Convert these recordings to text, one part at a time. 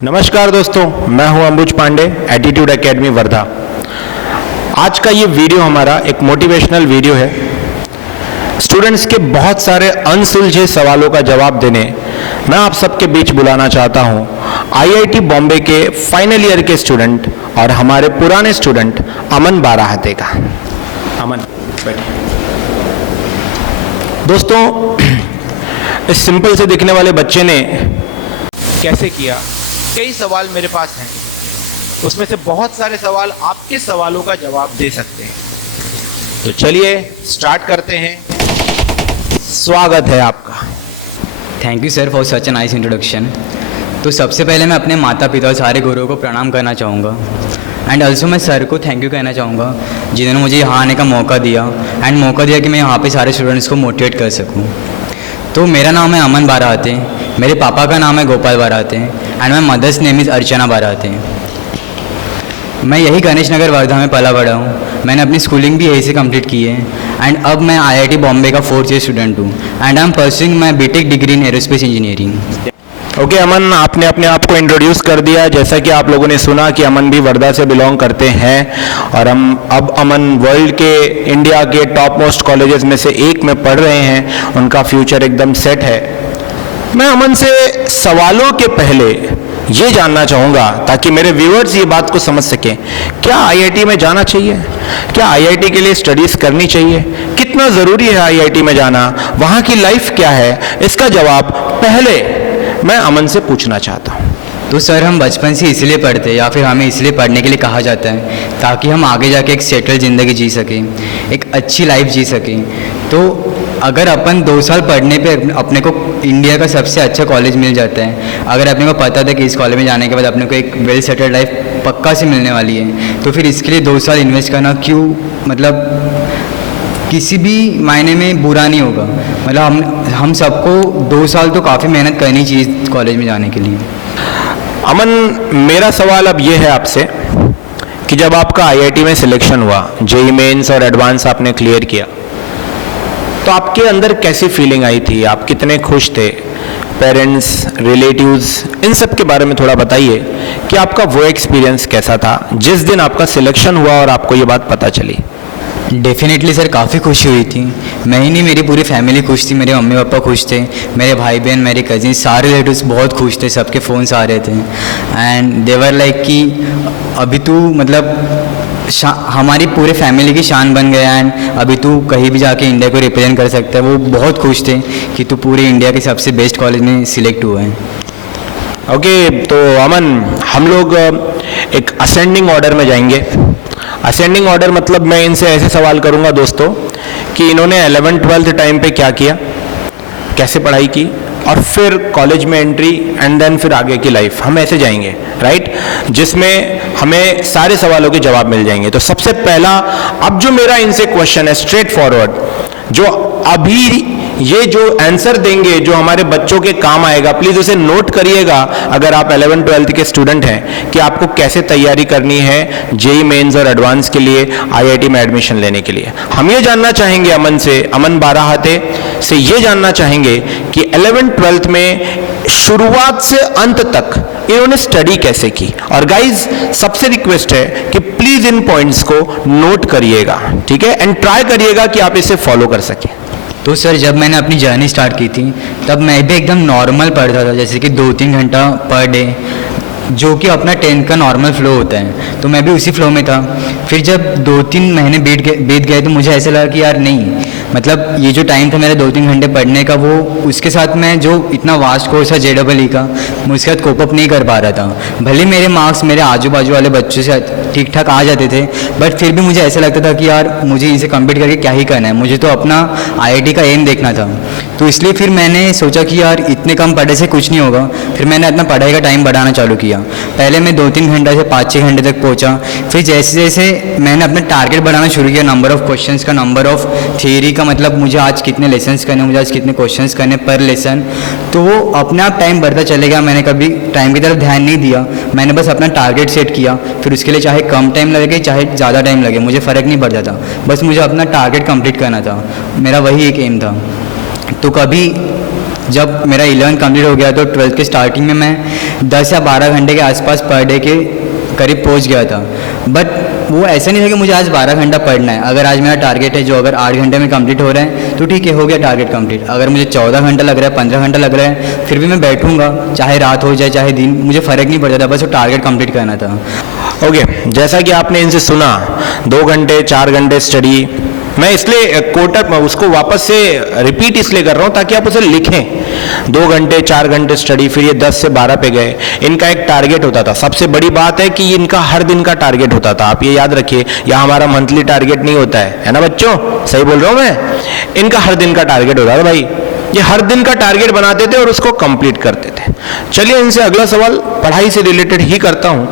नमस्कार दोस्तों, मैं हूं अंबुज पांडे, एटीट्यूड एकेडमी वर्धा। आज का ये वीडियो हमारा एक मोटिवेशनल वीडियो है। स्टूडेंट्स के बहुत सारे अनसुलझे सवालों का जवाब देने मैं आप सबके बीच बुलाना चाहता हूं आईआईटी बॉम्बे के फाइनल ईयर के स्टूडेंट और हमारे पुराने स्टूडेंट अमन बाराहते का। अमन बैठिए। दोस्तों, इस सिंपल से दिखने वाले बच्चे ने कैसे किया, कई सवाल मेरे पास हैं, उसमें से बहुत सारे सवाल आपके सवालों का जवाब दे सकते हैं। तो चलिए स्टार्ट करते हैं। स्वागत है आपका। Thank you sir for such a nice introduction. तो सबसे पहले मैं अपने माता पिता और सारे गुरुओं को प्रणाम करना चाहूँगा एंड ऑल्सो मैं सर को थैंक यू कहना चाहूँगा जिन्होंने मुझे यहाँ आने का मौका दिया एंड मौका दिया कि मैं यहाँ पे सारे स्टूडेंट्स को मोटिवेट कर सकूँ। तो मेरा नाम है अमन बाराहते, मेरे पापा का नाम है Gopal Barahate and my mother's name is Archana Barahate. मैं यही गणेश नगर वर्धा में पला बड़ा हूँ। मैंने अपनी स्कूलिंग भी यहीं से कंप्लीट की है एंड अब मैं आईआईटी बॉम्बे का 4th ईयर स्टूडेंट हूँ and I am pursuing my BTech degree in aerospace engineering. Okay Aman, आपने अपने आप को इंट्रोड्यूस कर दिया। जैसा कि आप लोगों ने सुना कि अमन भी वर्धा से बिलोंग करते हैं और अब अमन वर्ल्ड के, इंडिया के टॉप मोस्ट कॉलेजेस में से एक में पढ़ रहे हैं। उनका फ्यूचर एकदम सेट है। मैं अमन से सवालों के पहले ये जानना चाहूँगा ताकि मेरे व्यूअर्स ये बात को समझ सकें, क्या आईआईटी में जाना चाहिए? क्या आईआईटी के लिए स्टडीज़ करनी चाहिए? कितना ज़रूरी है आईआईटी में जाना? वहाँ की लाइफ क्या है? इसका जवाब पहले मैं अमन से पूछना चाहता हूँ। तो सर, हम बचपन से इसलिए पढ़ते हैं या फिर हमें इसलिए पढ़ने के लिए कहा जाता है ताकि हम आगे जाके एक सेटल ज़िंदगी जी सकें, एक अच्छी लाइफ जी सकें। तो अगर अपन 2 साल पढ़ने पे अपने को इंडिया का सबसे अच्छा कॉलेज मिल जाता है, अगर अपने को पता था कि इस कॉलेज में जाने के बाद अपने को एक वेल सेटल्ड लाइफ पक्का से मिलने वाली है, तो फिर इसके लिए 2 साल इन्वेस्ट करना क्यों, मतलब किसी भी मायने में बुरा नहीं होगा। मतलब हम सबको 2 साल तो काफ़ी मेहनत करनी चाहिए कॉलेज में जाने के लिए। अमन, मेरा सवाल अब ये है आपसे कि जब आपका आईआईटी में सिलेक्शन हुआ, जेईई मेंस और एडवांस आपने क्लियर किया, तो आपके अंदर कैसी फीलिंग आई थी? आप कितने खुश थे? पेरेंट्स, रिलेटिव्स, इन सब के बारे में थोड़ा बताइए कि आपका वो एक्सपीरियंस कैसा था जिस दिन आपका सिलेक्शन हुआ और आपको ये बात पता चली। डेफिनेटली सर, काफ़ी खुशी हुई थी। मैं ही नहीं, मेरी पूरी फैमिली खुश थी। मेरे मम्मी पापा खुश थे, मेरे भाई बहन, मेरे कजिन, सारे रिलेटिव्स बहुत खुश थे। सबके फ़ोन्स आ रहे थे एंड देवर लाइक कि अभी तू मतलब हमारी पूरे फैमिली की शान बन गया एंड अभी तू कहीं भी जाके इंडिया को रिप्रेजेंट कर सकता है। वो बहुत खुश थे कि तू पूरे इंडिया के सबसे बेस्ट कॉलेज में सिलेक्ट हुआ है। ओके, तो अमन, हम लोग एक असेंडिंग ऑर्डर में जाएंगे। असेंडिंग ऑर्डर मतलब मैं इनसे ऐसे सवाल करूंगा दोस्तों कि इन्होंने 11th-12th टाइम पे क्या किया, कैसे पढ़ाई की, और फिर कॉलेज में एंट्री एंड देन फिर आगे की लाइफ। हम ऐसे जाएंगे, राइट, जिसमें हमें सारे सवालों के जवाब मिल जाएंगे। तो सबसे पहला अब जो मेरा इनसे क्वेश्चन है, स्ट्रेट फॉरवर्ड, जो अभी ये जो आंसर देंगे जो हमारे बच्चों के काम आएगा, प्लीज उसे नोट करिएगा अगर आप 11th-12th के स्टूडेंट हैं, कि आपको कैसे तैयारी करनी है जेईई मेंस और एडवांस के लिए, आईआईटी में एडमिशन लेने के लिए। हम ये जानना चाहेंगे अमन से, अमन बाराहते से ये जानना चाहेंगे कि 11th-12th में शुरुआत से अंत तक इन्होंने स्टडी कैसे की। और गाइज, सबसे रिक्वेस्ट है कि प्लीज इन पॉइंट्स को नोट करिएगा, ठीक है, एंड ट्राई करिएगा कि आप इसे फॉलो कर सकें। तो सर, जब मैंने अपनी जर्नी स्टार्ट की थी तब मैं भी एकदम नॉर्मल पढ़ता था, जैसे कि 2-3 घंटा पर डे, जो कि अपना 10th का नॉर्मल फ्लो होता है। तो मैं भी उसी फ्लो में था। फिर जब 2-3 महीने बीत गए तो मुझे ऐसा लगा कि यार नहीं, मतलब ये जो टाइम था मेरा 2-3 घंटे पढ़ने का, वो उसके साथ मैं जो इतना वास्ट कोर्स है JEE का, मैं उसके साथ कोप अप नहीं कर पा रहा था। भले मेरे मार्क्स मेरे आजू बाजू वाले बच्चों से ठीक ठाक आ जाते थे, बट फिर भी मुझे ऐसा लगता था कि यार मुझे इसे कंप्लीट करके क्या ही करना है, मुझे तो अपना आईआईटी का एम देखना था। तो इसलिए फिर मैंने सोचा कि यार इतने कम पढ़े से कुछ नहीं होगा। फिर मैंने अपना पढ़ाई का टाइम बढ़ाना चालू किया। पहले मैं 2-3 घंटे से 5-6 घंटे तक पहुंचा। फिर जैसे जैसे मैंने अपना टारगेट बढ़ाना शुरू किया, नंबर ऑफ क्वेश्चंस का, नंबर ऑफ थियरी का, मतलब मुझे आज कितने लेसन्स करने, मुझे आज कितने क्वेश्चंस करने पर लेसन, तो वो अपने आप टाइम बढ़ता चलेगा। मैंने कभी टाइम की तरफ ध्यान नहीं दिया, मैंने बस अपना टारगेट सेट किया। फिर उसके लिए चाहे कम टाइम लगे चाहे ज़्यादा टाइम लगे, मुझे फ़र्क नहीं पड़ता था, बस मुझे अपना टारगेट कंप्लीट करना था। मेरा वही एक एम था। तो कभी जब मेरा 11th कंप्लीट हो गया तो 12th के स्टार्टिंग में मैं 10 या 12 घंटे के आसपास पर डे के करीब पहुंच गया था। बट वो ऐसा नहीं था कि मुझे आज 12 घंटा पढ़ना है। अगर आज मेरा टारगेट है जो अगर 8 घंटे में कंप्लीट हो रहा है तो ठीक है, हो गया टारगेट कंप्लीट। अगर मुझे 14 घंटा लग रहा है, 15 घंटा लग रहा है, फिर भी मैं बैठूंगा, चाहे रात हो जाए चाहे दिन, मुझे फ़र्क नहीं पड़ता था, बस वो टारगेट कंप्लीट करना था। ओके, जैसा कि आपने इनसे सुना 2 घंटे 4 घंटे स्टडी, मैं इसलिए कोटक में उसको वापस से रिपीट इसलिए कर रहा हूँ ताकि आप उसे लिखें। 2 घंटे 4 घंटे स्टडी, फिर ये 10 से 12 पे गए। इनका एक टारगेट होता था। सबसे बड़ी बात है कि इनका हर दिन का टारगेट होता था। आप ये याद रखिए, या हमारा मंथली टारगेट नहीं होता है ना बच्चों? सही बोल रहा हूँ मैं? इनका हर दिन का टारगेट होता था भाई। ये हर दिन का टारगेट बनाते थे और उसको कंप्लीट करते थे। चलिए इनसे अगला सवाल पढ़ाई से रिलेटेड ही करता हूँ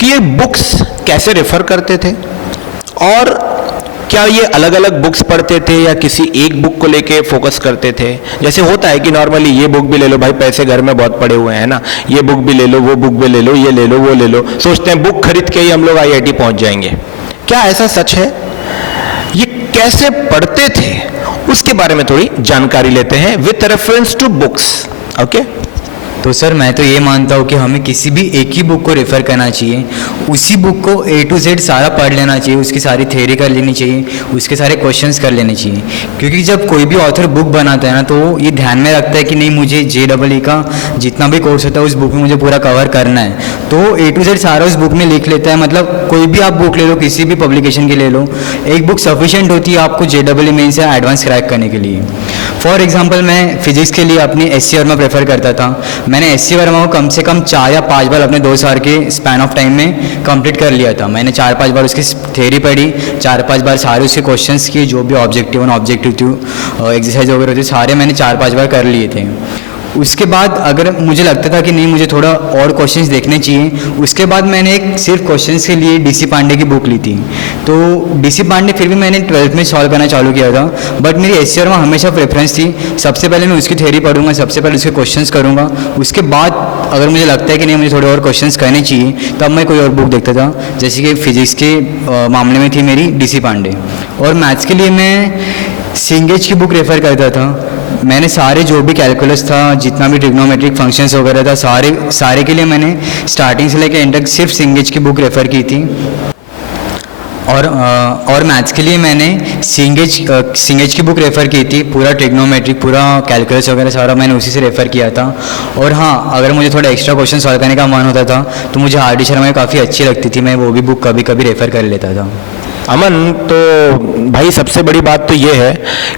कि ये बुक्स कैसे रेफर करते थे, और क्या ये अलग अलग बुक्स पढ़ते थे या किसी एक बुक को लेके फोकस करते थे? जैसे होता है कि नॉर्मली ये बुक भी ले लो भाई, पैसे घर में बहुत पड़े हुए हैं ना, ये बुक भी ले लो, वो बुक भी ले लो, ये ले लो, वो ले लो, सोचते हैं बुक खरीद के ही हम लोग IIT पहुंच जाएंगे। क्या ऐसा सच है? ये कैसे पढ़ते थे उसके बारे में थोड़ी जानकारी लेते हैं with reference to books. Okay, तो सर मैं तो ये मानता हूँ कि हमें किसी भी एक ही बुक को रेफ़र करना चाहिए, उसी बुक को A to Z सारा पढ़ लेना चाहिए, उसकी सारी थ्योरी कर लेनी चाहिए, उसके सारे क्वेश्चंस कर लेने चाहिए। क्योंकि जब कोई भी ऑथर बुक बनाता है ना, तो वो ये ध्यान में रखता है कि नहीं, मुझे JEE का जितना भी कोर्स होता है उस बुक में मुझे पूरा कवर करना है, तो A to Z सारा उस बुक में लिख लेता है। मतलब कोई भी आप बुक ले लो, किसी भी पब्लिकेशन की ले लो, एक बुक सफिशिएंट होती है आपको JEE मेंस या एडवांस क्रैक करने के लिए। फॉर एग्जाम्पल मैं फिजिक्स के लिए अपनी SC वर्मा प्रेफर करता था। मैंने SC वर्मा को कम से कम 4 या 5 बार अपने 2 साल के स्पैन ऑफ टाइम में कंप्लीट कर लिया था। मैंने 4-5 बार उसकी थ्योरी पढ़ी, 4-5 बार सारे उसके क्वेश्चंस किए, जो भी ऑब्जेक्टिव एक्सरसाइज वगैरह होती सारे मैंने 4-5 बार कर लिए थे। उसके बाद अगर मुझे लगता था कि नहीं, मुझे थोड़ा और क्वेश्चंस देखने चाहिए, उसके बाद मैंने एक सिर्फ क्वेश्चंस के लिए DC पांडे की बुक ली थी। तो DC पांडे फिर भी मैंने 12th में सॉल्व करना चालू किया था, बट मेरी SC वर्मा हमेशा प्रेफरेंस थी। सबसे पहले मैं उसकी थ्योरी पढ़ूंगा, सबसे पहले उसके क्वेश्चंस करूँगा, उसके बाद अगर मुझे लगता है कि नहीं मुझे थोड़े और क्वेश्चंस करने चाहिए, तब मैं कोई और बुक देखता था। जैसे कि फिजिक्स के मामले में थी मेरी DC पांडे, और मैथ्स के लिए मैं सिंगेज की बुक रेफ़र करता था। मैंने सारे जो भी कैलकुलस था, जितना भी ट्रिग्नोमेट्रिक फंक्शंस वगैरह था, सारे के लिए मैंने स्टार्टिंग से लेकर एंड तक सिर्फ सिंगेज की बुक रेफ़र की थी। और मैथ्स के लिए मैंने सिंगेज की बुक रेफ़र की थी। पूरा ट्रिग्नोमेट्रिक, पूरा कैलकुलस वगैरह सारा मैंने उसी से रेफ़र किया था। और हाँ, अगर मुझे थोड़ा एक्स्ट्रा क्वेश्चन सॉल्व करने का मन होता था तो मुझे RD शर्मा काफ़ी अच्छी लगती थी, मैं वो भी बुक कभी कभी रेफ़र कर लेता था। अमन, तो भाई सबसे बड़ी बात तो ये है,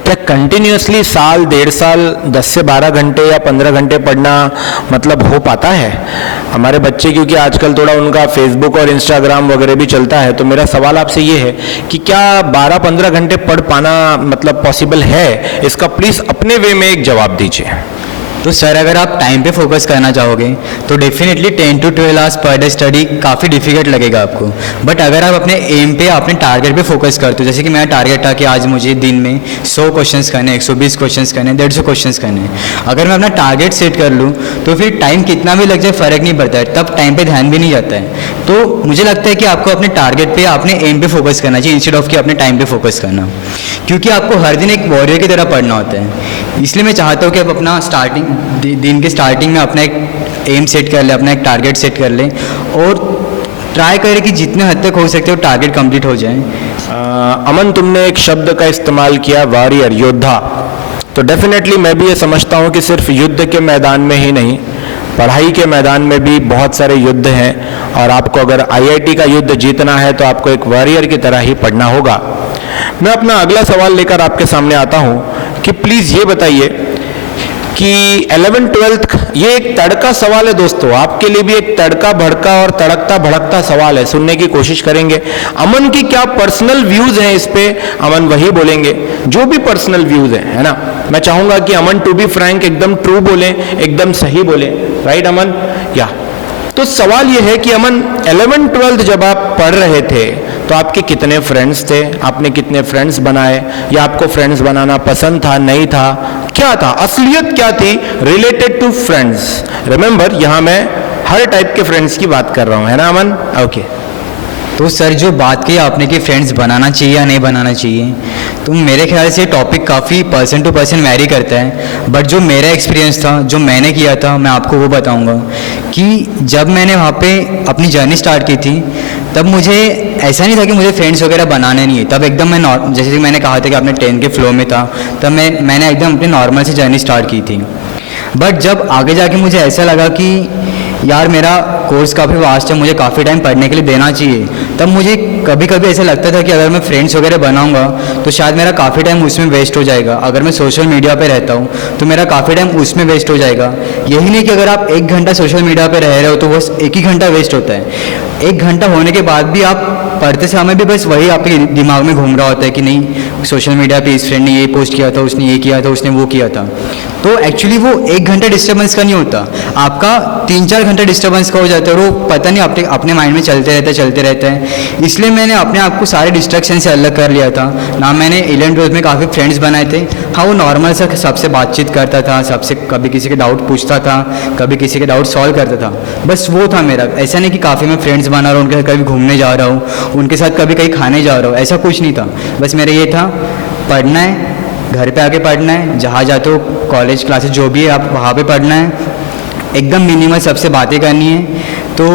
क्या कंटिन्यूसली साल 1.5 साल 10 से 12 घंटे या 15 घंटे पढ़ना मतलब हो पाता है? हमारे बच्चे, क्योंकि आजकल थोड़ा उनका फेसबुक और इंस्टाग्राम वगैरह भी चलता है, तो मेरा सवाल आपसे ये है कि क्या 12-15 घंटे पढ़ पाना मतलब पॉसिबल है? इसका प्लीज़ अपने वे में एक जवाब दीजिए। तो सर, अगर आप टाइम पे फोकस करना चाहोगे तो definitely 10 to 12 hours per day study काफ़ी डिफिकल्ट लगेगा आपको। बट अगर आप अपने एम पे, अपने टारगेट पे फोकस करते हो, जैसे कि मेरा टारगेट था कि आज मुझे दिन में 100 क्वेश्चंस करने, 120 क्वेश्चंस करने, 150 क्वेश्चंस करने, अगर मैं अपना टारगेट सेट कर लूँ तो फिर टाइम कितना भी लग जाए फ़र्क नहीं पड़ता है, तब टाइम पर ध्यान भी नहीं जाता है। तो मुझे लगता है कि आपको अपने टारगेट पे, अपने एम पे फोकस करना चाहिए इंस्टेड ऑफ कि अपने टाइम पे फोकस करना, क्योंकि आपको हर दिन एक वॉरियर की तरह पढ़ना होता है। इसलिए मैं चाहता हूँ कि आप अपना दिन के स्टार्टिंग में अपना एक एम सेट कर ले, अपना एक टारगेट सेट कर ले, और ट्राई करें कि जितने हद तक हो सकते हो टारगेट कंप्लीट हो जाए। अमन, तुमने एक शब्द का इस्तेमाल किया, वॉरियर, योद्धा। तो डेफिनेटली मैं भी ये समझता हूँ कि सिर्फ युद्ध के मैदान में ही नहीं, पढ़ाई के मैदान में भी बहुत सारे युद्ध हैं, और आपको अगर IIT का युद्ध जीतना है तो आपको एक वॉरियर की तरह ही पढ़ना होगा। मैं अपना अगला सवाल लेकर आपके सामने आता हूँ कि प्लीज़ ये बताइए कि 11th-12th, ये एक तड़का सवाल है दोस्तों, आपके लिए भी एक तड़का भड़का और तड़कता भड़कता सवाल है, सुनने की कोशिश करेंगे। अमन की क्या पर्सनल व्यूज हैं इस पे, अमन वही बोलेंगे जो भी पर्सनल व्यूज हैं, है ना। मैं चाहूंगा कि अमन टू बी फ्रैंक एकदम ट्रू बोले, एकदम सही बोले, राइट अमन? या तो सवाल ये है कि अमन, 11th-12th जब आप पढ़ रहे थे तो आपके कितने फ्रेंड्स थे, आपने कितने फ्रेंड्स बनाए, या आपको फ्रेंड्स बनाना पसंद था, नहीं था, क्या था, असलियत क्या थी रिलेटेड टू फ्रेंड्स? रिमेंबर, यहां मैं हर टाइप के फ्रेंड्स की बात कर रहा हूं, है ना अमन? ओके। तो सर जो बात की आपने कि फ्रेंड्स बनाना चाहिए या नहीं बनाना चाहिए, तो मेरे ख्याल से टॉपिक काफ़ी पर्सन टू पर्सन वैरी करता है। बट जो मेरा एक्सपीरियंस था, जो मैंने किया था, मैं आपको वो बताऊंगा कि जब मैंने वहाँ पे अपनी जर्नी स्टार्ट की थी, तब मुझे ऐसा नहीं था कि मुझे फ्रेंड्स वगैरह बनाने नहीं है। तब एकदम मैं जैसे कि मैंने कहा था कि आपने 10 के फ्लो में था, तब मैंने एकदम अपनी नॉर्मल से जर्नी स्टार्ट की थी। बट जब आगे जाके मुझे ऐसा लगा कि यार मेरा कोर्स काफ़ी वास्ट है, मुझे काफ़ी टाइम पढ़ने के लिए देना चाहिए, तब मुझे कभी कभी ऐसा लगता था कि अगर मैं फ्रेंड्स वगैरह बनाऊंगा तो शायद मेरा काफ़ी टाइम उसमें वेस्ट हो जाएगा। अगर मैं सोशल मीडिया पे रहता हूँ तो मेरा काफ़ी टाइम उसमें वेस्ट हो जाएगा। यही नहीं कि अगर आप 1 घंटा सोशल मीडिया पे रह रहे हो तो बस 1 ही घंटा वेस्ट होता है। 1 घंटा होने के बाद भी आप पढ़ते समय भी बस वही आपके दिमाग में घूम रहा होता है कि नहीं सोशल मीडिया पे इस फ्रेंड ने ये पोस्ट किया था, उसने ये किया था, उसने वो किया था। तो एक्चुअली वो 1 घंटा डिस्टर्बेंस का नहीं होता, आपका 3-4 घंटा डिस्टर्बेंस का हो जाता है। और वो पता नहीं अपने माइंड में चलते रहते हैं। इसलिए मैंने अपने आप को सारे डिस्ट्रैक्शन से अलग कर लिया था ना। मैंने 11th-12th में काफ़ी फ्रेंड्स बनाए थे। हाँ, वो नॉर्मल सा सबसे बातचीत करता था, सबसे कभी किसी के डाउट पूछता था, कभी किसी के डाउट सॉल्व करता था, बस वो था मेरा। ऐसा नहीं कि काफ़ी मैं फ्रेंड्स बना रहा हूँ, उनके साथ कभी घूमने जा रहा हूँ, उनके साथ कभी कहीं खाने जा रहा हूँ, ऐसा कुछ नहीं था। बस मेरा ये था, पढ़ना है, घर पे आके पढ़ना है, जहाँ जाते हो कॉलेज क्लासेस जो भी है आप वहाँ पे पढ़ना है, एकदम मिनिमल सबसे बातें करनी है। तो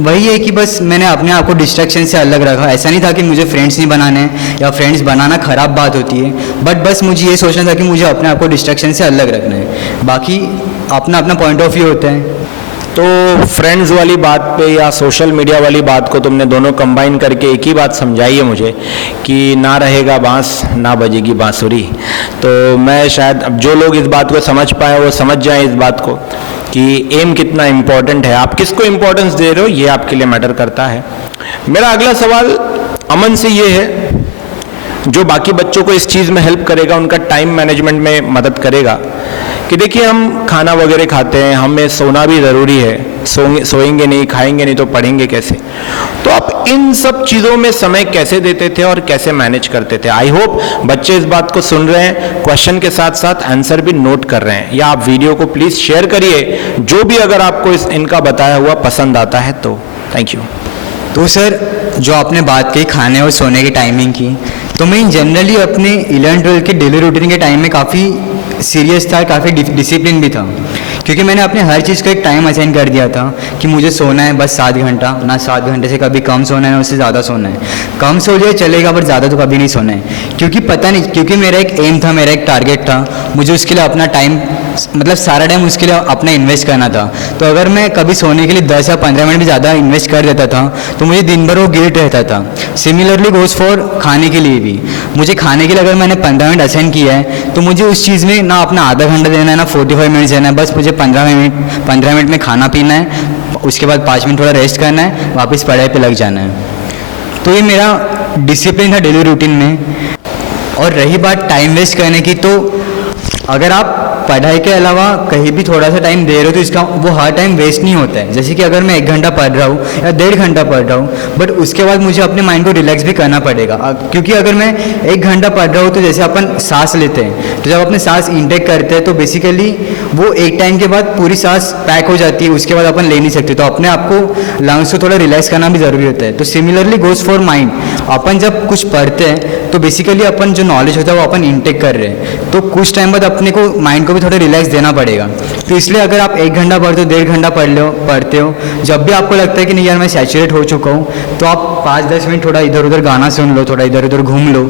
वही है कि बस मैंने अपने आप को डिस्ट्रैक्शन से अलग रखा। ऐसा नहीं था कि मुझे फ्रेंड्स नहीं बनाने हैं या फ्रेंड्स बनाना ख़राब बात होती है, बट बस मुझे ये सोचना था कि मुझे अपने आप को डिस्ट्रैक्शन से अलग रखना है। बाकी अपना अपना पॉइंट ऑफ व्यू होता है। तो फ्रेंड्स वाली बात पे या सोशल मीडिया वाली बात को तुमने दोनों कंबाइन करके एक ही बात समझाई है मुझे कि ना रहेगा बांस ना बजेगी बांसुरी। तो मैं शायद अब जो लोग इस बात को समझ पाए वो समझ जाएं इस बात को कि एम कितना इम्पोर्टेंट है, आप किसको इम्पोर्टेंस दे रहे हो ये आपके लिए मैटर करता है। मेरा अगला सवाल अमन से ये है, जो बाकी बच्चों को इस चीज़ में हेल्प करेगा, उनका टाइम मैनेजमेंट में मदद करेगा कि देखिए हम खाना वगैरह खाते हैं, हमें सोना भी ज़रूरी है, सोएंगे नहीं, खाएंगे नहीं तो पढ़ेंगे कैसे। तो आप इन सब चीज़ों में समय कैसे देते थे और कैसे मैनेज करते थे? आई होप बच्चे इस बात को सुन रहे हैं, क्वेश्चन के साथ साथ आंसर भी नोट कर रहे हैं, या आप वीडियो को प्लीज़ शेयर करिए जो भी अगर आपको इनका बताया हुआ पसंद आता है तो। Thank you. तो सर जो आपने बात की खाने और सोने की टाइमिंग की, तो मैं जनरली अपने 11-12 के डेली रूटीन के टाइम में काफ़ी सीरियस था, काफ़ी डिसिप्लिन भी था, क्योंकि मैंने अपने हर चीज़ को एक टाइम असाइन कर दिया था कि मुझे सोना है बस 7 घंटा, ना 7 घंटे से कभी कम सोना है ना उससे ज़्यादा सोना है। कम सो जाए चलेगा बट ज़्यादा तो कभी नहीं सोना है, क्योंकि पता नहीं, क्योंकि मेरा एक एम था, मेरा एक टारगेट था, मुझे उसके लिए अपना टाइम मतलब सारा टाइम उसके लिए अपना इन्वेस्ट करना था। तो अगर मैं कभी सोने के लिए 10 या 15 मिनट भी ज़्यादा इन्वेस्ट कर देता था तो मुझे दिन भर वो गिल्ट रहता था। सिमिलरली गोज़ फॉर खाने के लिए भी, मुझे खाने के लिए अगर मैंने 15 मिनट असाइन किया है तो मुझे उस चीज़ में ना अपना आधा घंटा देना है ना 45 मिनट देना है, बस मुझे 15 मिनट में खाना पीना है, उसके बाद 5 मिनट थोड़ा रेस्ट करना है, वापस पढ़ाई पे लग जाना है। तो ये मेरा डिसिप्लिन था डेली रूटीन में। और रही बात टाइम वेस्ट करने की, तो अगर आप पढ़ाई के अलावा कहीं भी थोड़ा सा टाइम दे रहे हो तो इसका वो हर टाइम वेस्ट नहीं होता है। जैसे कि अगर मैं 1 घंटा पढ़ रहा हूँ या 1.5 घंटा पढ़ रहा हूँ, बट उसके बाद मुझे अपने माइंड को रिलैक्स भी करना पड़ेगा, क्योंकि अगर मैं 1 घंटा पढ़ रहा हूँ तो जैसे अपन सांस लेते हैं, तो जब अपने सांस इंटेक करते हैं तो बेसिकली वो एक टाइम के बाद पूरी सांस पैक हो जाती है, उसके बाद अपन ले नहीं सकते, तो अपने आप को लंग्स को थोड़ा रिलैक्स करना भी ज़रूरी होता है। तो सिमिलरली गोज़ फॉर माइंड, अपन जब कुछ पढ़ते हैं तो बेसिकली अपन जो नॉलेज होता है वो अपन इंटेक कर रहे हैं, तो कुछ टाइम बाद अपने को माइंड को भी थोड़ा रिलैक्स देना पड़ेगा। तो इसलिए अगर आप 1 घंटा पढ़ते हो, 1.5 घंटा पढ़ते हो, जब भी आपको लगता है कि नहीं यार मैं सैचुरेट हो चुका हूँ, तो आप 5-10 मिनट थोड़ा इधर उधर गाना सुन लो, थोड़ा इधर उधर घूम लो,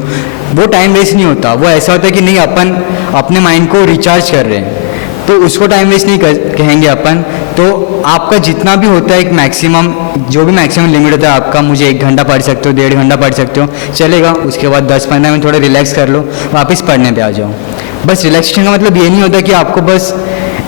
वो टाइम वेस्ट नहीं होता। वो ऐसा होता है कि नहीं अपन अपने माइंड को रिचार्ज कर रहे हैं, तो उसको टाइम वेस्ट नहीं कहेंगे अपन। तो आपका जितना भी होता है एक मैक्सिमम, जो भी मैक्सिमम लिमिट होता है आपका, मुझे 1 घंटा पढ़ सकते हो, 1.5 घंटा पढ़ सकते हो, चलेगा। उसके बाद 10-15 मिनट थोड़ा रिलैक्स कर लो, वापस पढ़ने पे आ जाओ। बस रिलैक्सेशन का मतलब ये नहीं होता कि आपको बस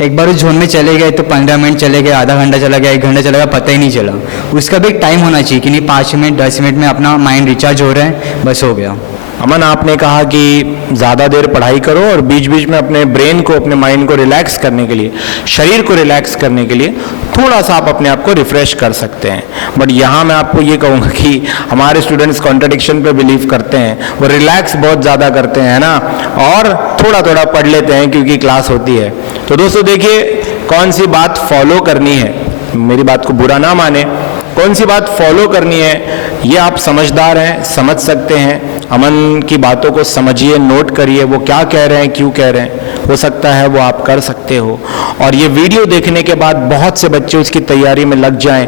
एक बार उस जोन में चले गए तो 15 मिनट चले गए, आधा घंटा चला गया, 1 घंटा चला गया, पता ही नहीं चला। उसका भी एक टाइम होना चाहिए कि नहीं 5 मिनट 10 मिनट में अपना माइंड रिचार्ज हो रहा है, बस हो गया। अमन, आपने कहा कि ज़्यादा देर पढ़ाई करो और बीच बीच में अपने ब्रेन को, अपने माइंड को रिलैक्स करने के लिए, शरीर को रिलैक्स करने के लिए थोड़ा सा आप अपने आप को रिफ़्रेश कर सकते हैं। बट यहाँ मैं आपको ये कहूँगा कि हमारे स्टूडेंट्स कॉन्ट्रडिक्शन पे बिलीव करते हैं, वो रिलैक्स बहुत ज़्यादा करते हैं ना, और थोड़ा थोड़ा पढ़ लेते हैं क्योंकि क्लास होती है। तो दोस्तों देखिए कौन सी बात फॉलो करनी है, मेरी बात को बुरा ना माने, कौन सी बात फॉलो करनी है, ये आप समझदार हैं, समझ सकते हैं। अमन की बातों को समझिए, नोट करिए, वो क्या कह रहे हैं, क्यों कह रहे हैं, हो सकता है वो आप कर सकते हो। और ये वीडियो देखने के बाद बहुत से बच्चे उसकी तैयारी में लग जाएं।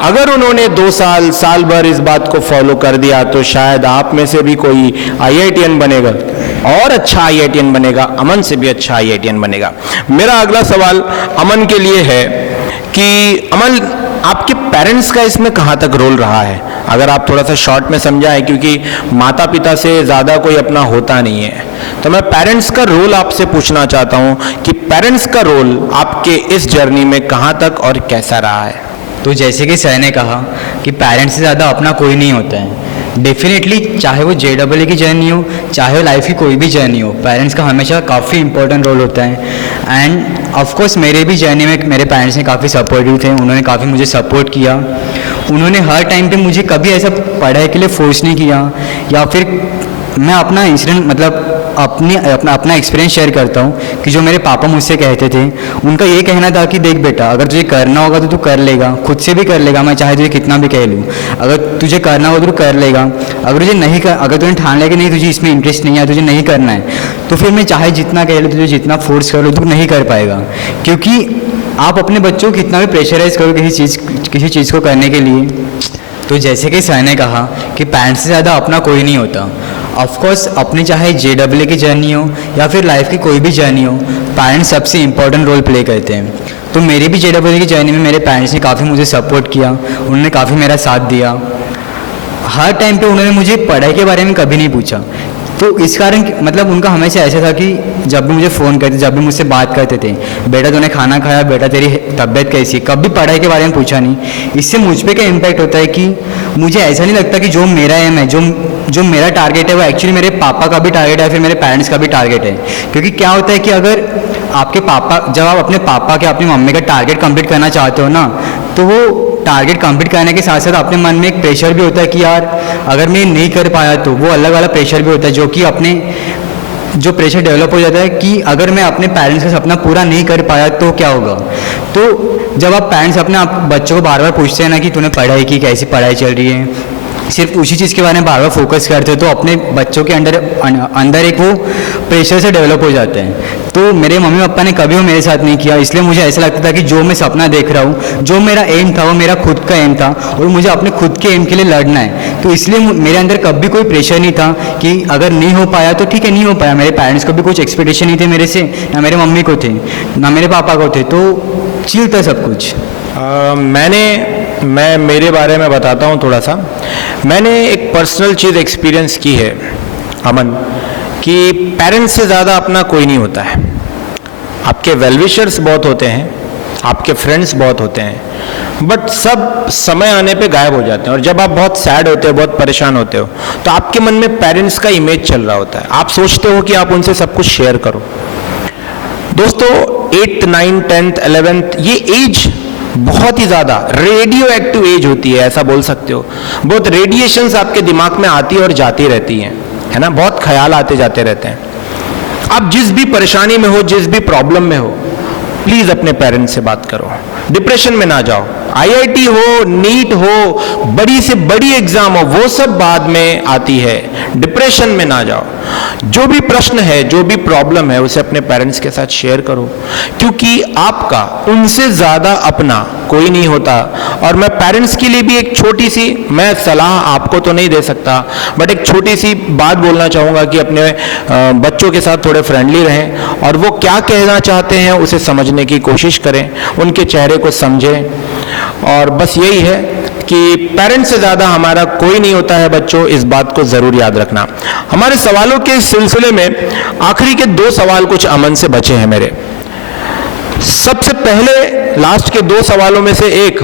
अगर उन्होंने 2 साल भर इस बात को फॉलो कर दिया तो शायद आप में से भी कोई IITian बनेगा, और अच्छा IITian बनेगा, अमन से भी अच्छा IITian बनेगा। मेरा अगला सवाल अमन के लिए है कि अमन, आपके पेरेंट्स का इसमें कहाँ तक रोल रहा है? अगर आप थोड़ा सा शॉर्ट में समझाएं, क्योंकि माता पिता से ज़्यादा कोई अपना होता नहीं है, तो मैं पेरेंट्स का रोल आपसे पूछना चाहता हूँ कि पेरेंट्स का रोल आपके इस जर्नी में कहाँ तक और कैसा रहा है? तो जैसे कि सर ने कहा कि पेरेंट्स से ज़्यादा अपना कोई नहीं होता है। डेफिनेटली, चाहे वो JEE की जर्नी हो, चाहे वो लाइफ की कोई भी जर्नी हो, पेरेंट्स का हमेशा काफ़ी इंपॉर्टेंट रोल होता है। एंड ऑफ कोर्स मेरे भी जर्नी में मेरे पेरेंट्स ने काफ़ी सपोर्टिव थे, उन्होंने काफ़ी मुझे सपोर्ट किया। उन्होंने हर टाइम पे मुझे कभी ऐसा पढ़ाई के लिए फोर्स नहीं किया, या फिर मैं अपना इंसिडेंट मतलब अपना एक्सपीरियंस शेयर करता हूँ कि जो मेरे पापा मुझसे कहते थे, उनका ये कहना था कि देख बेटा, अगर तुझे करना होगा तो तू कर लेगा, खुद से भी कर लेगा, मैं चाहे तुझे कितना भी कह लूँ। अगर तुझे करना होगा तो तू कर लेगा, अगर तुझे नहीं कर, अगर तूने ठान लिया कि नहीं तुझे इसमें इंटरेस्ट नहीं है, तुझे नहीं करना है, तो फिर मैं चाहे जितना कह लूँ, तुझे जितना फोर्स कर लूँ, तू नहीं कर पाएगा। क्योंकि आप अपने बच्चों को कितना भी प्रेशराइज करो किसी चीज़ को करने के लिए। तो जैसे कि सर ने कहा कि पेरेंट्स से ज़्यादा अपना कोई नहीं होता। ऑफकोर्स अपनी चाहे JEE की जर्नी हो या फिर लाइफ की कोई भी जर्नी हो, पेरेंट्स सबसे इम्पोर्टेंट रोल प्ले करते हैं। तो मेरी भी JEE की जर्नी में मेरे पेरेंट्स ने काफ़ी मुझे सपोर्ट किया, उन्होंने काफ़ी मेरा साथ दिया। हर टाइम पे उन्होंने मुझे पढ़ाई के बारे में कभी नहीं पूछा। तो इस कारण मतलब उनका हमेशा ऐसा था कि जब भी मुझे फ़ोन करते, जब भी मुझसे बात करते थे, बेटा तूने खाना खाया, बेटा तेरी तबीयत कैसी है, कभी पढ़ाई के बारे में पूछा नहीं। इससे मुझ पे क्या इम्पैक्ट होता है कि मुझे ऐसा नहीं लगता कि जो मेरा एम है, जो मेरा टारगेट है, वो एक्चुअली मेरे पापा का भी टारगेट है, फिर मेरे पेरेंट्स का भी टारगेट है। क्योंकि क्या होता है कि अगर आपके पापा, जब आप अपने पापा के, अपनी मम्मी का टारगेट कंप्लीट करना चाहते हो ना, तो वो टारगेट कंप्लीट करने के साथ साथ अपने मन में एक प्रेशर भी होता है कि यार अगर मैं नहीं कर पाया तो, वो अलग वाला प्रेशर भी होता है, जो प्रेशर डेवलप हो जाता है कि अगर मैं अपने पेरेंट्स का सपना पूरा नहीं कर पाया तो क्या होगा। तो जब आप पेरेंट्स अपने बच्चों को बार बार पूछते हैं ना कि तूने पढ़ाई की, कैसी पढ़ाई चल रही है, सिर्फ उसी चीज़ के बारे में बार बार फोकस करते हैं, तो अपने बच्चों के अंदर एक वो प्रेशर से डेवलप हो जाते हैं। तो मेरे मम्मी पापा ने कभी वो मेरे साथ नहीं किया, इसलिए मुझे ऐसा लगता था कि जो मैं सपना देख रहा हूँ, जो मेरा एम था, वो मेरा खुद का एम था और मुझे अपने खुद के एम के लिए लड़ना है। तो इसलिए मेरे अंदर कभी कोई प्रेशर नहीं था कि अगर नहीं हो पाया तो ठीक है, नहीं हो पाया। मेरे पेरेंट्स को भी कुछ एक्सपेक्टेशन नहीं थे मेरे से, ना मेरे मम्मी को थे, ना मेरे पापा को थे, तो चिल था सब कुछ। मैं मेरे बारे में बताता हूँ थोड़ा सा। मैंने एक पर्सनल चीज़ एक्सपीरियंस की है अमन, कि पेरेंट्स से ज़्यादा अपना कोई नहीं होता है। आपके वेलविशर्स बहुत होते हैं, आपके फ्रेंड्स बहुत होते हैं, बट सब समय आने पे गायब हो जाते हैं। और जब आप बहुत सैड होते हो, बहुत परेशान होते हो, तो आपके मन में पेरेंट्स का इमेज चल रहा होता है। आप सोचते हो कि आप उनसे सब कुछ शेयर करो। दोस्तों 8th 9th 10th 11th ये एज बहुत ही ज़्यादा रेडियो एक्टिव एज होती है, ऐसा बोल सकते हो। बहुत रेडिएशंस आपके दिमाग में आती और जाती रहती हैं, है ना, बहुत ख्याल आते जाते रहते हैं। आप जिस भी परेशानी में हो, जिस भी प्रॉब्लम में हो, प्लीज़ अपने पेरेंट्स से बात करो। डिप्रेशन में ना जाओ। IIT हो, नीट हो, बड़ी से बड़ी एग्जाम हो, वो सब बाद में आती है। डिप्रेशन में ना जाओ। जो भी प्रश्न है, जो भी प्रॉब्लम है, उसे अपने पेरेंट्स के साथ शेयर करो, क्योंकि आपका उनसे ज़्यादा अपना कोई नहीं होता। और मैं पेरेंट्स के लिए भी एक छोटी सी, मैं सलाह आपको तो नहीं दे सकता, बट एक छोटी सी बात बोलना चाहूँगा कि अपने बच्चों के साथ थोड़े फ्रेंडली रहें और वो क्या कहना चाहते हैं उसे समझने की कोशिश करें, उनके चेहरे को समझें। और बस यही है कि पेरेंट्स से ज़्यादा हमारा कोई नहीं होता है बच्चों, इस बात को ज़रूर याद रखना। हमारे सवालों के सिलसिले में आखिरी के 2 सवाल कुछ अमन से बचे हैं मेरे। सबसे पहले लास्ट के 2 सवालों में से एक,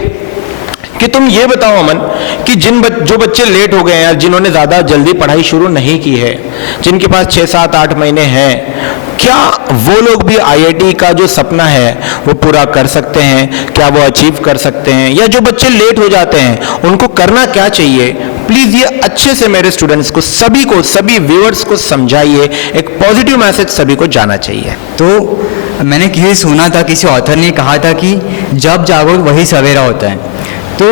कि तुम ये बताओ अमन कि जो बच्चे लेट हो गए हैं, जिन्होंने ज़्यादा जल्दी पढ़ाई शुरू नहीं की है, जिनके पास 6, 7, 8 महीने हैं, क्या वो लोग भी IIT का जो सपना है वो पूरा कर सकते हैं? क्या वो अचीव कर सकते हैं? या जो बच्चे लेट हो जाते हैं उनको करना क्या चाहिए? प्लीज़ ये अच्छे से मेरे स्टूडेंट्स को, सभी व्यूअर्स को समझाइए। एक पॉजिटिव मैसेज सभी को जाना चाहिए। तो मैंने किसी सुना था, किसी ऑथर ने कहा था कि जब जागो वही सवेरा होता है। तो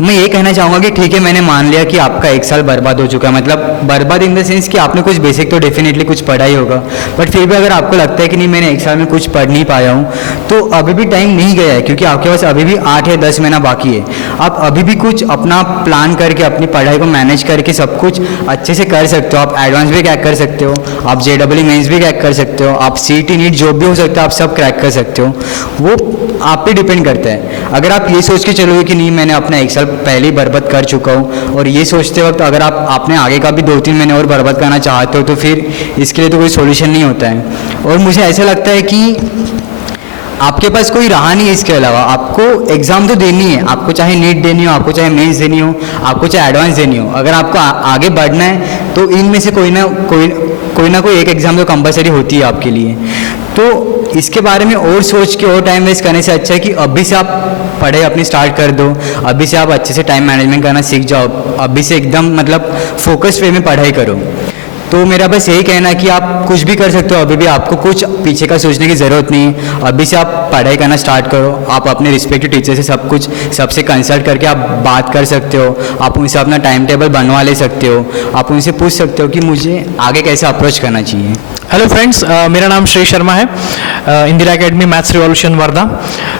मैं ये कहना चाहूँगा कि ठीक है, मैंने मान लिया कि आपका 1 साल बर्बाद हो चुका है, मतलब बर्बाद इन द सेंस कि आपने कुछ बेसिक तो डेफिनेटली कुछ पढ़ा ही होगा, बट फिर भी अगर आपको लगता है कि नहीं मैंने 1 साल में कुछ पढ़ नहीं पाया हूँ, तो अभी भी टाइम नहीं गया है, क्योंकि आपके पास अभी भी 8 या 10 महीना बाकी है। आप अभी भी कुछ अपना प्लान करके अपनी पढ़ाई को मैनेज करके सब कुछ अच्छे से कर सकते हो। आप एडवांस भी क्रैक कर सकते हो, आप JEE मेंस भी क्रैक कर सकते हो, आप CET नीट जो भी हो सकता है आप सब क्रैक कर सकते हो। वो आप पे डिपेंड करता है। अगर आप ये सोच के चलोगे कि नहीं मैंने अपना 1 साल पहले ही बर्बाद कर चुका हूँ, और ये सोचते वक्त अगर आप आपने आगे का भी 2-3 महीने और बर्बाद करना चाहते हो, तो फिर इसके लिए तो कोई सोल्यूशन नहीं होता है। और मुझे ऐसा लगता है कि आपके पास कोई रहा नहीं है इसके अलावा। आपको एग्ज़ाम तो देनी है, आपको चाहे नीट देनी हो, आपको चाहे मेंस देनी हो, आपको चाहे एडवांस देनी हो। अगर आपको आगे बढ़ना है तो इनमें से कोई ना कोई एक एग्ज़ाम तो कंपलसरी होती है आपके लिए। तो इसके बारे में और सोच के और टाइम वेस्ट करने से अच्छा है कि अभी से आप पढ़ाई अपनी स्टार्ट कर दो, अभी से आप अच्छे से टाइम मैनेजमेंट करना सीख जाओ, अभी से एकदम मतलब फोकस्ड वे में पढ़ाई करो। तो मेरा बस यही कहना है कि आप कुछ भी कर सकते हो, अभी भी आपको कुछ पीछे का सोचने की ज़रूरत नहीं है। अभी से आप पढ़ाई करना स्टार्ट करो। आप अपने रिस्पेक्टिव टीचर से सबसे कंसल्ट करके आप बात कर सकते हो, आप उनसे अपना टाइम टेबल बनवा ले सकते हो, आप उनसे पूछ सकते हो कि मुझे आगे कैसे अप्रोच करना चाहिए। हेलो फ्रेंड्स, मेरा नाम श्री शर्मा है, Indira academy maths revolution Wardha.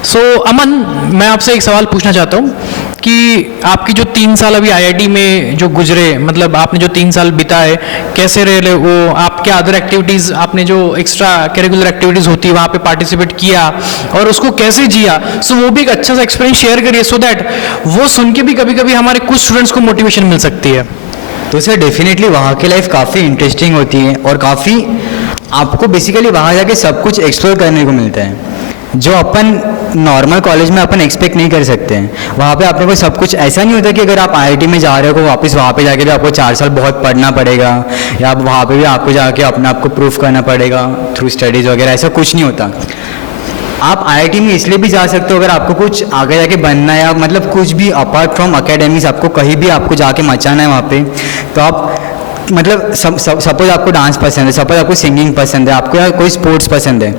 So Aman, मैं आपसे एक सवाल पूछना चाहता हूँ कि आपकी जो 3 साल अभी IIT में जो गुजरे, मतलब आपने जो 3 साल बिताए, कैसे रहे वो? आप क्या अदर एक्टिविटीज़, आपने जो एक्स्ट्रा करिकुलर एक्टिविटीज़ होती है वहाँ पे पार्टिसिपेट किया और उसको कैसे जिया? सो वो भी एक अच्छा सा एक्सपीरियंस शेयर करिए, सो दैट वो सुन के भी कभी कभी हमारे कुछ स्टूडेंट्स को मोटिवेशन मिल सकती है। तो सर डेफिनेटली वहाँ की लाइफ काफ़ी इंटरेस्टिंग होती है और काफ़ी आपको बेसिकली वहाँ जाके सब कुछ एक्सप्लोर करने को मिलता है, जो अपन नॉर्मल कॉलेज में अपन एक्सपेक्ट नहीं कर सकते हैं। वहाँ पे अपने को सब कुछ ऐसा नहीं होता कि अगर आप IIT में जा रहे हो वापस वहाँ पे जाके भी आपको 4 साल बहुत पढ़ना पड़ेगा, या वहाँ पे भी आपको जाके अपने आप को प्रूफ करना पड़ेगा थ्रू स्टडीज़ वगैरह, ऐसा कुछ नहीं होता। आप IIT में इसलिए भी जा सकते हो अगर आपको कुछ आगे जाके बनना है, या मतलब कुछ भी अपार्ट फ्रॉम अकेडमिक्स आपको कहीं भी आपको जाके मचाना है वहाँ पे, तो आप मतलब सपोज आपको डांस पसंद है, सपोज आपको सिंगिंग पसंद है, आपको या कोई स्पोर्ट्स पसंद है,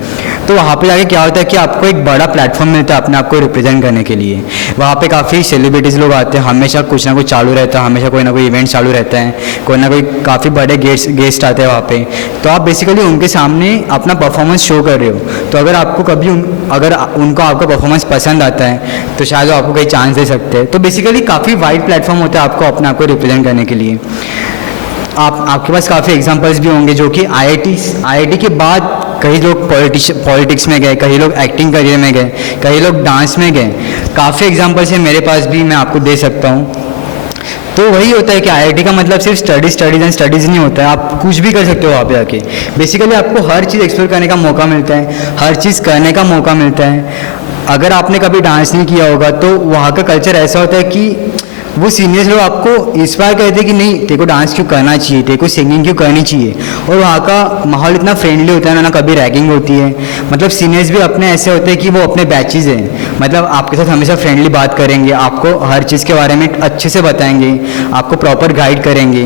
तो वहाँ पे जाके क्या होता है कि आपको एक बड़ा प्लेटफॉर्म मिलता है अपने आप को रिप्रेजेंट करने के लिए। वहाँ पे काफ़ी सेलिब्रिटीज़ लोग आते हैं, हमेशा कुछ ना कुछ चालू रहता है, हमेशा कोई ना कोई इवेंट चालू रहता है, कोई ना कोई काफ़ी बड़े गेस्ट आते हैं वहाँ पे। तो आप बेसिकली उनके सामने अपना परफॉर्मेंस शो कर रहे हो, तो अगर आपको कभी अगर उनको आपका परफॉर्मेंस पसंद आता है तो शायद वो आपको कहीं चांस दे सकते हैं। तो बेसिकली काफ़ी वाइड प्लेटफॉर्म होता है आपको अपने आप को रिप्रेजेंट करने के लिए। आपके पास काफ़ी एग्जांपल्स भी होंगे जो कि IIT के बाद कई लोग पॉलिटिक्स में गए, कई लोग एक्टिंग करियर में गए, कई लोग डांस में गए। काफ़ी एग्जांपल्स हैं मेरे पास भी, मैं आपको दे सकता हूँ। तो वही होता है कि IIT का मतलब सिर्फ स्टडीज़ नहीं होता है, आप कुछ भी कर सकते हो वहाँ पे आके। बेसिकली आपको हर चीज़ एक्सप्लोर करने का मौका मिलता है, हर चीज़ करने का मौका मिलता है। अगर आपने कभी डांस नहीं किया होगा तो वहाँ का कल्चर ऐसा होता है कि वो सीनियर्स लोग आपको इंस्पायर करते हैं कि नहीं तेरे को डांस क्यों करना चाहिए, तेरे को सिंगिंग क्यों करनी चाहिए। और वहाँ का माहौल इतना फ्रेंडली होता है ना कभी रैगिंग होती है। मतलब सीनियर्स भी अपने ऐसे होते हैं कि वो अपने बैचेज हैं, मतलब आपके साथ हमेशा फ्रेंडली बात करेंगे, आपको हर चीज़ के बारे में अच्छे से बताएंगे, आपको प्रॉपर गाइड करेंगे,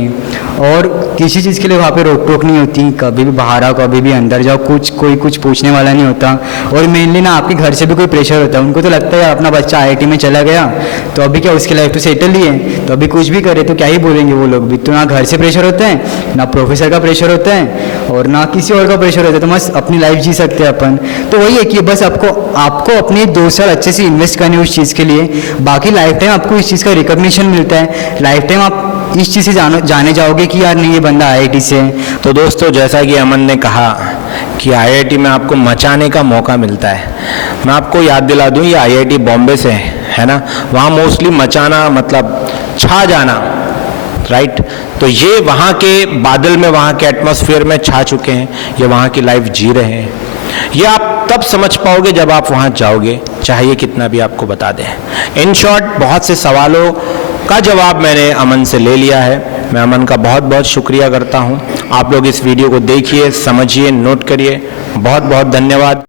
और किसी चीज़ के लिए वहाँ पे रोक टोक नहीं होती। कभी भी बाहर आओ, कभी भी अंदर जाओ, कोई कुछ पूछने वाला नहीं होता। और मेनली ना आपके घर से भी कोई प्रेशर होता है, उनको तो लगता है यार अपना बच्चा IIT में चला गया तो अभी क्या उसकी लाइफ तो सेटल ही है, तो अभी कुछ भी करे तो क्या ही बोलेंगे वो लोग भी। तो ना घर से प्रेशर होता है, ना प्रोफेसर का प्रेशर होता है, और ना किसी और का प्रेशर होता है, तो बस अपनी लाइफ जी सकते हैं अपन। तो वही है कि बस आपको अपने 2 साल अच्छे से इन्वेस्ट करने उस चीज़ के लिए, बाकी लाइफ टाइम आपको इस चीज़ का रिकॉग्निशन मिलता है। लाइफ टाइम आप इस चीज़ से जाने जाओगे कि यार नहीं ये बंदा IIT से है। तो दोस्तों, जैसा कि अमन ने कहा कि IIT में आपको मचाने का मौका मिलता है, मैं आपको याद दिला दूं ये IIT बॉम्बे से है ना, वहाँ मोस्टली मचाना मतलब छा जाना, राइट। तो ये वहाँ के बादल में, वहाँ के एटमॉस्फेयर में छा चुके हैं, ये वहाँ की लाइफ जी रहे हैं। ये आप तब समझ पाओगे जब आप वहाँ जाओगे, चाहे कितना भी आपको बता दें। इन शॉर्ट, बहुत से सवालों का जवाब मैंने अमन से ले लिया है। मैं अमन का बहुत बहुत शुक्रिया करता हूँ। आप लोग इस वीडियो को देखिए, समझिए, नोट करिए। बहुत बहुत धन्यवाद।